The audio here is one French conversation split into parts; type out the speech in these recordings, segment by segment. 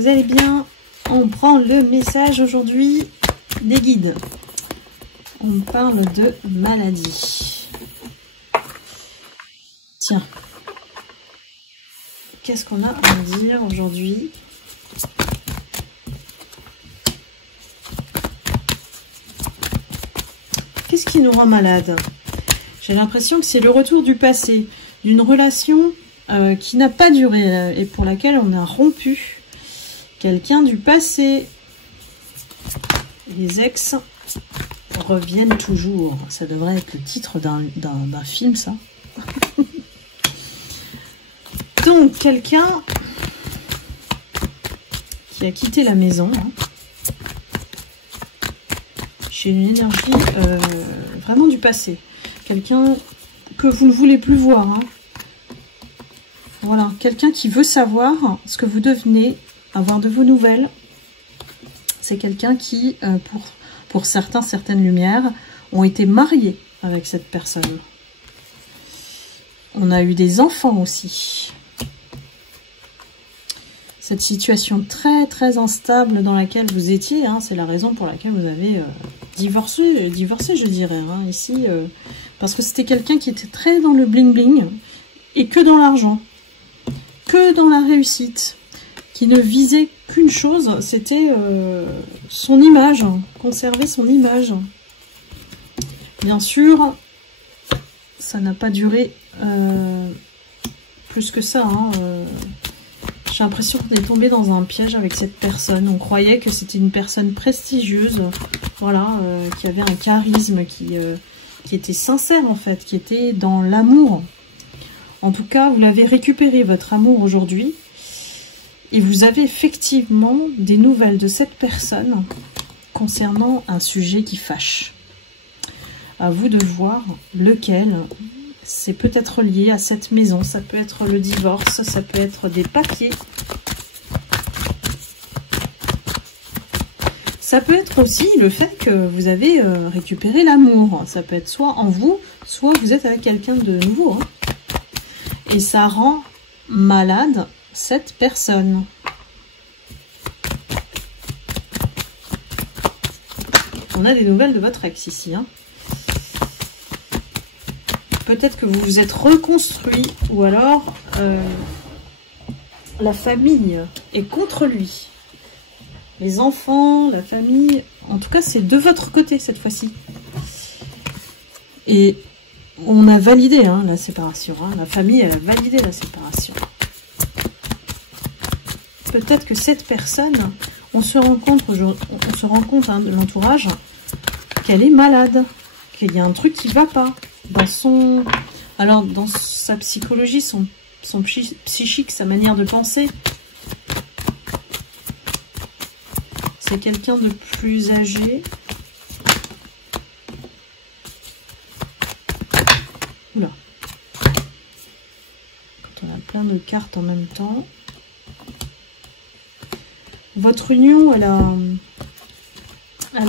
vous allez bien? On prend le message aujourd'hui des guides. On parle de maladie. Tiens, qu'est-ce qu'on a à dire aujourd'hui? Qu'est-ce qui nous rend malade? J'ai l'impression que c'est le retour du passé, d'une relation qui n'a pas duré et pour laquelle on a rompu. Quelqu'un du passé. Les ex reviennent toujours. Ça devrait être le titre d'un film, ça. Donc, quelqu'un qui a quitté la maison. Hein. J'ai une énergie vraiment du passé. Quelqu'un que vous ne voulez plus voir. Hein. Voilà, quelqu'un qui veut savoir ce que vous devenez, avoir de vos nouvelles. C'est quelqu'un qui, pour certains, certaines lumières, ont été mariés avec cette personne. On a eu des enfants aussi. Cette situation très très instable dans laquelle vous étiez, hein, c'est la raison pour laquelle vous avez divorcé, je dirais, hein, ici, parce que c'était quelqu'un qui était très dans le bling bling et que dans l'argent, que dans la réussite, qui ne visait qu'une chose, c'était son image, conserver son image. Bien sûr, ça n'a pas duré plus que ça, hein, j'ai l'impression qu'on est tombé dans un piège avec cette personne. On croyait que c'était une personne prestigieuse, voilà, qui avait un charisme, qui était sincère en fait, qui était dans l'amour. En tout cas, vous l'avez récupéré, votre amour, aujourd'hui. Et vous avez effectivement des nouvelles de cette personne concernant un sujet qui fâche. À vous de voir lequel. C'est peut-être lié à cette maison, ça peut être le divorce, ça peut être des papiers. Ça peut être aussi le fait que vous avez récupéré l'amour. Ça peut être soit en vous, soit vous êtes avec quelqu'un de nouveau. Hein. Et ça rend malade cette personne. On a des nouvelles de votre ex ici. Hein. Peut-être que vous vous êtes reconstruit ou alors la famille est contre lui. Les enfants, la famille, en tout cas c'est de votre côté cette fois-ci. Et on a validé hein, la séparation. Hein. La famille elle a validé la séparation. Peut-être que cette personne, on se rend compte hein, de l'entourage qu'elle est malade, qu'il y a un truc qui ne va pas. Dans sa psychologie, son psychique, sa manière de penser. C'est quelqu'un de plus âgé. Oula. Quand on a plein de cartes en même temps. Votre union, elle a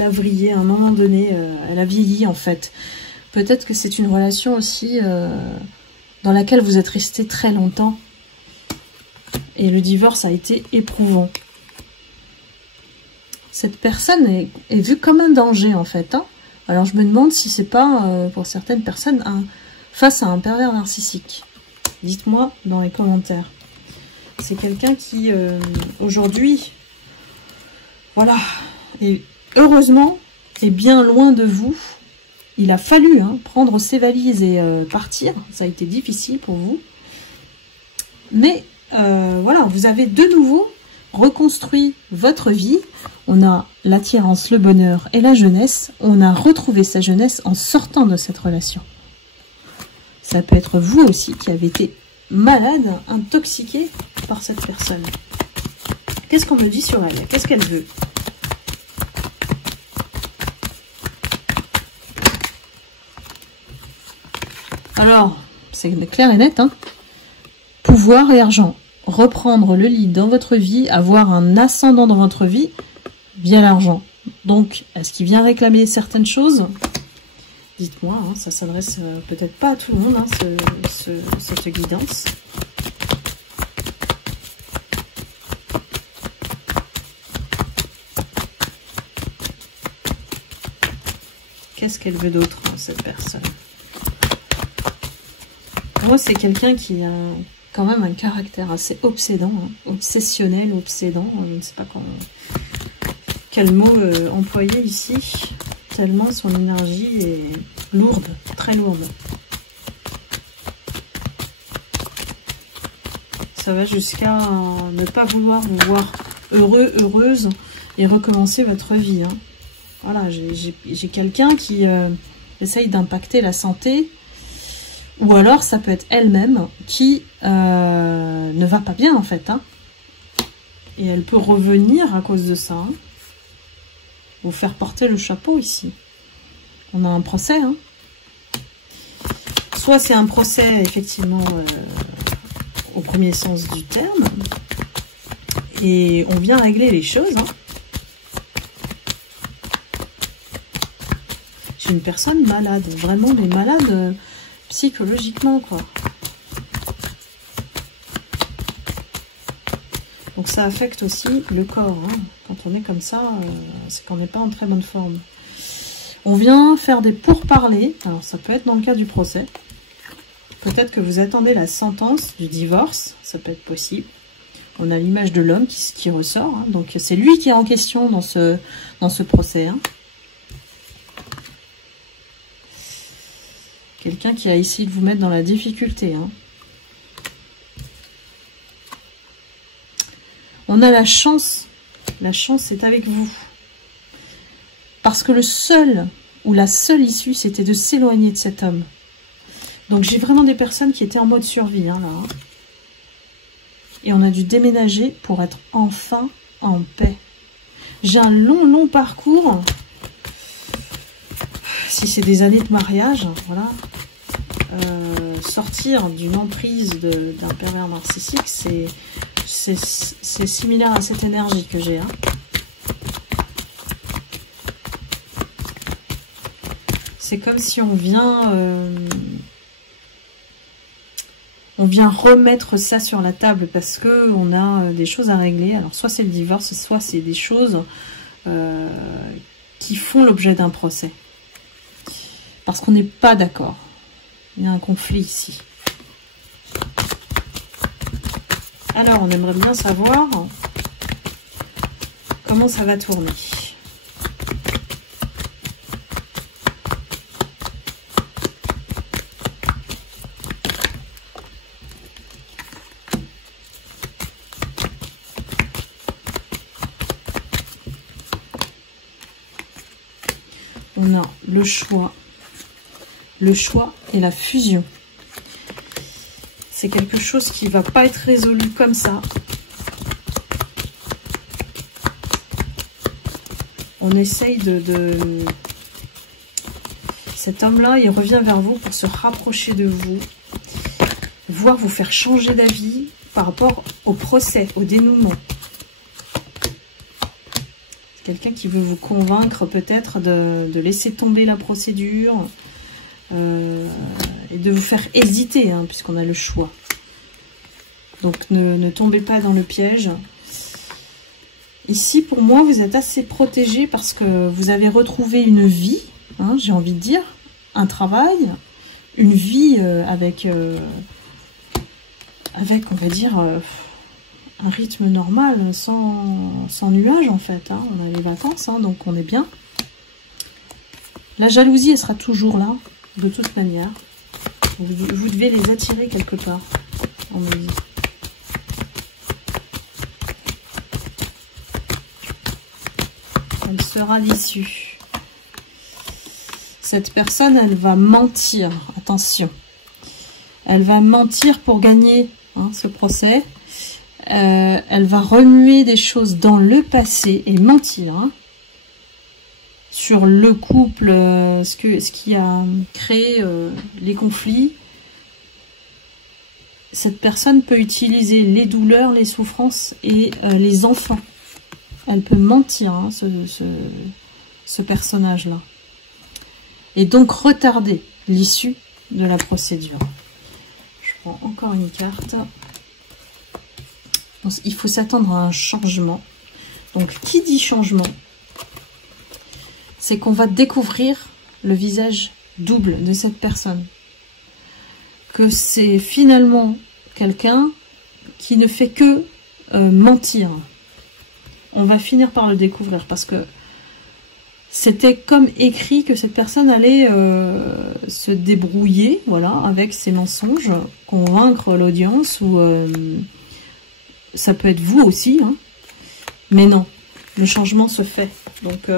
vrillé à un moment donné. Elle a vieilli en fait. Peut-être que c'est une relation aussi dans laquelle vous êtes resté très longtemps. Et le divorce a été éprouvant. Cette personne est vue comme un danger en fait. Hein. Alors je me demande si c'est pas pour certaines personnes face à un pervers narcissique. Dites-moi dans les commentaires. C'est quelqu'un qui aujourd'hui, voilà, et heureusement est bien loin de vous. Il a fallu hein, prendre ses valises et partir. Ça a été difficile pour vous. Mais voilà, vous avez de nouveau reconstruit votre vie. On a l'attirance, le bonheur et la jeunesse. On a retrouvé sa jeunesse en sortant de cette relation. Ça peut être vous aussi qui avez été malade, intoxiqué par cette personne. Qu'est-ce qu'on me dit sur elle? Qu'est-ce qu'elle veut? Alors, c'est clair et net, hein. Pouvoir et argent. Reprendre le lead dans votre vie, avoir un ascendant dans votre vie via l'argent. Donc, est-ce qu'il vient réclamer certaines choses? Dites-moi, hein, ça s'adresse peut-être pas à tout le monde, hein, cette guidance. Qu'est-ce qu'elle veut d'autre, hein, cette personne? Pour moi, c'est quelqu'un qui a quand même un caractère assez obsédant, hein, obsessionnel, obsédant, je ne sais pas quel mot employer ici, tellement son énergie est lourde, très lourde. Ça va jusqu'à ne pas vouloir vous voir heureux, heureuse et recommencer votre vie. Hein. Voilà, j'ai quelqu'un qui essaye d'impacter la santé, ou alors ça peut être elle-même qui ne va pas bien en fait. Hein. Et elle peut revenir à cause de ça. Hein. Vous faire porter le chapeau ici. On a un procès. Hein. Soit c'est un procès effectivement au premier sens du terme, et on vient régler les choses. Hein. J'ai une personne malade, vraiment des malades psychologiquement, quoi. Donc ça affecte aussi le corps. Hein. Quand on est comme ça, c'est qu'on n'est pas en très bonne forme. On vient faire des pourparlers. Alors ça peut être dans le cas du procès. Peut-être que vous attendez la sentence du divorce. Ça peut être possible. On a l'image de l'homme qui ressort. Hein. Donc c'est lui qui est en question dans ce procès. Hein. Quelqu'un qui a essayé de vous mettre dans la difficulté. Hein. On a la chance. La chance est avec vous. Parce que le seul ou la seule issue, c'était de s'éloigner de cet homme. Donc j'ai vraiment des personnes qui étaient en mode survie. Hein, là. Et on a dû déménager pour être enfin en paix. J'ai un long parcours. Si c'est des années de mariage, voilà. Sortir d'une emprise d'un pervers narcissique, c'est similaire à cette énergie que j'ai. Hein. C'est comme si on vient remettre ça sur la table parce que on a des choses à régler. Alors soit c'est le divorce, soit c'est des choses qui font l'objet d'un procès. Parce qu'on n'est pas d'accord. Il y a un conflit ici. Alors, on aimerait bien savoir comment ça va tourner. On a le choix et la fusion. C'est quelque chose qui ne va pas être résolu comme ça. On essaye Cet homme-là, il revient vers vous pour se rapprocher de vous, voire vous faire changer d'avis par rapport au procès, au dénouement. C'est quelqu'un qui veut vous convaincre peut-être de laisser tomber la procédure, et de vous faire hésiter, hein, puisqu'on a le choix. Donc ne tombez pas dans le piège. Ici, pour moi, vous êtes assez protégé parce que vous avez retrouvé une vie, hein, j'ai envie de dire, un travail, une vie avec, on va dire, un rythme normal, sans nuages en fait. Hein. On a les vacances, hein, donc on est bien. La jalousie, elle sera toujours là. De toute manière, vous devez les attirer quelque part. On me dit. Elle sera l'issue. Cette personne, elle va mentir. Attention. Elle va mentir pour gagner ce procès. Elle va remuer des choses dans le passé et mentir. Hein. Sur le couple, ce qui a créé les conflits. Cette personne peut utiliser les douleurs, les souffrances et les enfants. Elle peut mentir, hein, ce personnage-là. Et donc retarder l'issue de la procédure. Je prends encore une carte. Donc, il faut s'attendre à un changement. Donc qui dit changement ? C'est qu'on va découvrir le visage double de cette personne. Que c'est finalement quelqu'un qui ne fait que mentir. On va finir par le découvrir parce que c'était comme écrit que cette personne allait se débrouiller, voilà, avec ses mensonges, convaincre l'audience, ou ça peut être vous aussi, hein. Mais non, le changement se fait. Donc,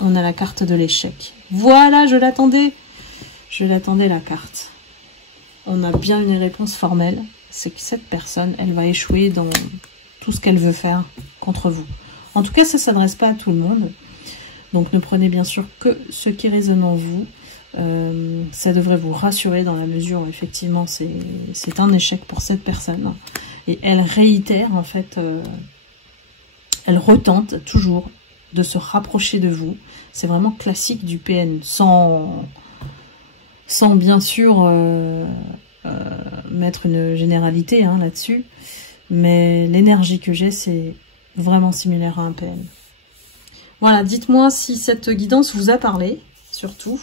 on a la carte de l'échec. Voilà, je l'attendais la carte. On a bien une réponse formelle, c'est que cette personne, elle va échouer dans tout ce qu'elle veut faire contre vous. En tout cas, ça ne s'adresse pas à tout le monde. Donc ne prenez bien sûr que ce qui résonne en vous. Ça devrait vous rassurer dans la mesure où effectivement c'est un échec pour cette personne. Et elle réitère en fait, elle retente toujours de se rapprocher de vous. C'est vraiment classique du PN, sans bien sûr mettre une généralité hein, là-dessus. Mais l'énergie que j'ai, c'est vraiment similaire à un PN. Voilà, dites-moi si cette guidance vous a parlé, surtout.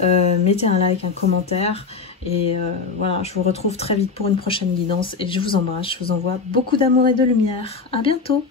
Mettez un like, un commentaire. Et voilà, je vous retrouve très vite pour une prochaine guidance. Et je vous embrasse, je vous envoie beaucoup d'amour et de lumière. À bientôt!